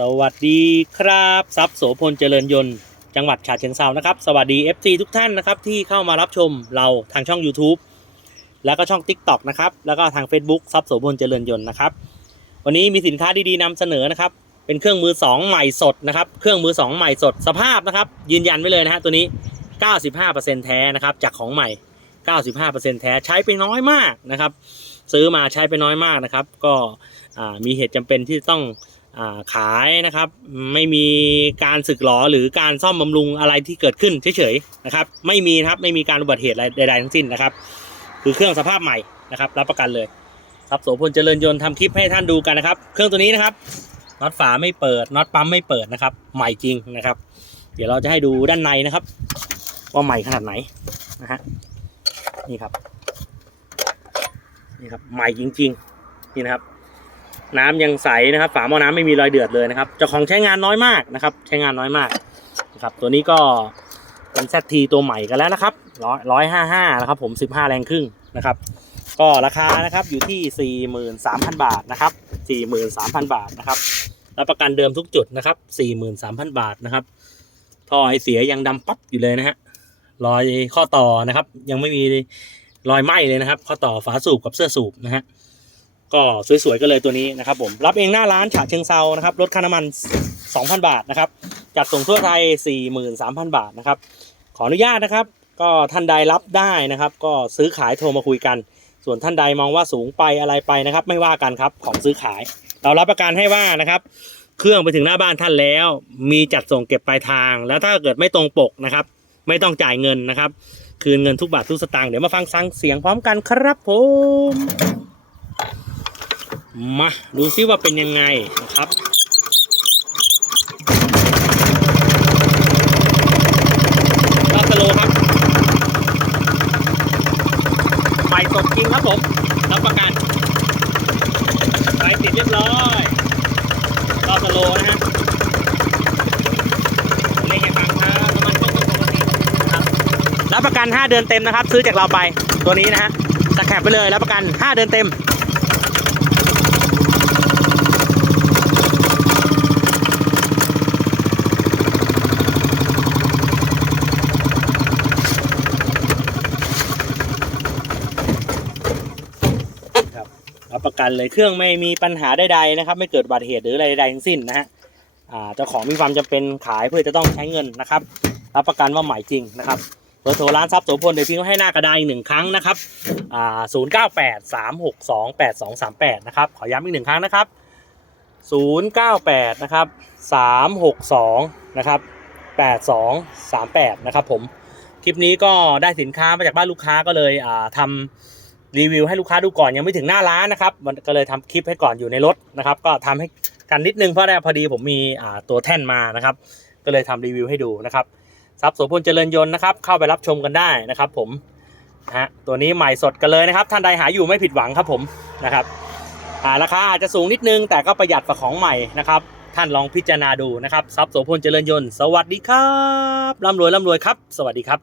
สวัสดีครับทรัพย์โสพลเจริญยนต์จังหวัดฉะเชิงเซานะครับ สวัสดี FC ทุกท่านนะครับที่เข้ามารับชมเราทางช่อง YouTube แล้วก็ช่อง TikTok นะครับแล้วก็ทาง Facebook ทรัพย์โสพลเจริญยนต์นะครับวันนี้มีสินค้าดีๆนำเสนอนะครับ เป็นเครื่องมือ 2 ใหม่สดนะครับเครื่องมือ 2 ใหม่สดสภาพนะครับ ยืนยันไว้เลยนะฮะตัวนี้ 95%แท้นะครับจากของใหม่ 95%แท้ใช้ไปน้อยมากนะครับ ซื้อมาใช้ไปน้อยมากนะครับ ก็มีเหตุจำเป็นที่ต้อง ขายนะครับ ไม่มีการสึกหรอหรือการซ่อมบำรุงอะไรที่เกิดขึ้นเฉยๆนะครับ ไม่มีครับไม่มีการอุบัติเหตุใดๆทั้งสิ้นนะครับ คือเครื่องสภาพใหม่นะครับ รับประกันเลยครับโสพลเจริญยนต์ทำคลิปให้ท่านดูกันนะครับ เครื่องตัวนี้นะครับน็อตฝาไม่เปิดน็อตปั๊มไม่เปิดนะครับ ใหม่จริงนะครับ เดี๋ยวเราจะให้ดูด้านในนะครับ ว่าใหม่ขนาดไหนนะฮะนี่ครับ นี่ครับใหม่จริง ๆ นี่นะครับ น้ำยังใสนะครับ ฝาหม้อน้ำไม่มีรอยเดือดเลยนะครับเจ้าของใช้งานน้อยมากนะครับ ใช้งานน้อยมากนะครับ ตัวนี้ก็เป็นแซทีตัวใหม่กันแล้วนะครับร้อยร้อยห้าห้านะครับ ผมสิบห้าแรงครึ่งนะครับ ก็ราคานะครับอยู่ที่สี่หมื่นสามพันบาทนะครับสี่หมื่นสามพันบาทนะครับรับประกันเดิมทุกจุดนะครับสี่หมื่นสามพันบาทนะครับท่อไอเสียยังดำปั๊บอยู่เลยนะฮะรอยข้อต่อนะครับ ยังไม่มีรอยไหม้เลยนะครับ ข้อต่อฝาสูบกับเสื้อสูบนะฮะ ก็สวยๆกันเลยตัวนี้นะครับผมรับเองหน้าร้านฉะเชิงเซานะครับลดค่าน้ำมัน 2,000 บาทนะครับจัดส่งทั่วไทย 43,000 บาทนะครับขออนุญาตนะครับก็ท่านใดรับได้นะครับ ก็ซื้อขายโทรมาคุยกัน ส่วนท่านใดมองว่าสูงไปอะไรไปนะครับ ไม่ว่ากันครับของซื้อขาย เรารับประกันให้ว่านะครับ เครื่องไปถึงหน้าบ้านท่านแล้ว มีจัดส่งเก็บปลายทาง แล้วถ้าเกิดไม่ตรงปกนะครับ ไม่ต้องจ่ายเงินนะครับ คืนเงินทุกบาททุกสตางค์เดี๋ยวมาฟังซังเสียงพร้อมกันครับผม มาดูซิว่าเป็นยังไงนะครับลาสโลครับใบสดจริงครับผมรับประกันใบติดเรียบร้อยลาสโลนะฮะเล่นยังฟังครับน้ำมันก็ปกตินะครับรับประกัน 5 เดือนเต็มนะครับ ซื้อจากเราไปตัวนี้นะฮะสแคปไปเลยรับประกัน 5 เดือนเต็ม ครับรับ ประกันเลยเครื่องไม่มีปัญหาใดๆนะครับ ไม่เกิดอุบัติเหตุหรืออะไรใดๆทั้งสิ้นนะฮะอ่าเจ้าของมีความจำเป็นขายเพื่อจะต้องใช้เงินนะครับ รับประกันว่าหม่จริงนะครับเบอร์โทรร้านทรัพย์โสพลเดี๋ยวทิ้งไว้ให้หน้ากระดานอีกหนึ่งครั้งนะครับอ่าศูนย์เก้าแปดสามหกสองแปดสองสามแปดนะครับ ขอย้ำอีกหนึ่งครั้งนะครับศูนย์เก้าแปดนะครับสามหกสองนะครับแปดสองสามแปดนะครับผม คลิปนี้ก็ได้สินค้ามาจากบ้านลูกค้าก็เลยอ่าทำ รีวิวให้ลูกค้าดูก่อนยังไม่ถึงหน้าร้านนะครับมันก็เลยทำคลิปให้ก่อนอยู่ในรถนะครับ ก็ทำให้กันนิดนึงเพราะได้พอดีผมมีตัวแท่นมานะครับ ก็เลยทำรีวิวให้ดูนะครับทรัพย์โสพลเจริญยนต์นะครับเข้าไปรับชมกันได้นะครับ ผมนะฮะตัวนี้ใหม่สดกันเลยนะครับท่านใดหาอยู่ไม่ผิดหวังครับผมนะครับราคาอาจจะสูงนิดนึง แต่ก็ประหยัดกว่าของใหม่นะครับ ท่านลองพิจารณาดูนะครับทรัพย์โสพลเจริญยนต์สวัสดีครับร่ำรวยร่ำรวยครับ สวัสดีครับ